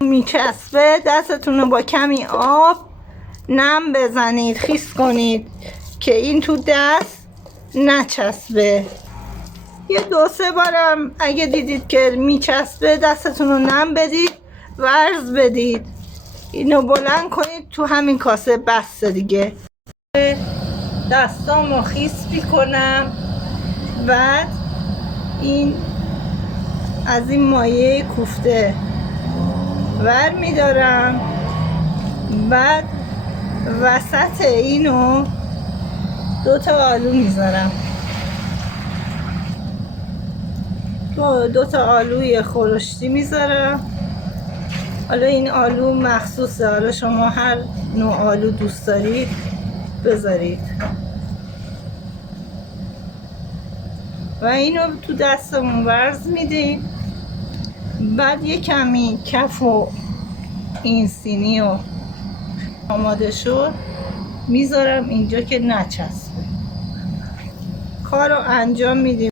میچسبه دستتون رو با کمی آب نم بزنید، خیس کنید که این تو دست نچسبه. یه 2-3 بارم اگه دیدید که میچسبه دستتون رو نم بدید، ورز بدید، اینو بلند کنید تو همین کاسه بسته دیگه. دستامو خیس میکنم، بعد این از این مایه کوفته ور میدارم، بعد وسط اینو 2 تا آلو میذارم، 2 تا آلوی خورشتی میذارم. حالا این آلو مخصوصه، حالا شما هر نوع آلو دوست دارید بذارید و اینو تو دستمون ورز میدیم. بعد یه کمی کف و این سینی و آماده شد میذارم اینجا که نچسبه. کار رو انجام میدیم.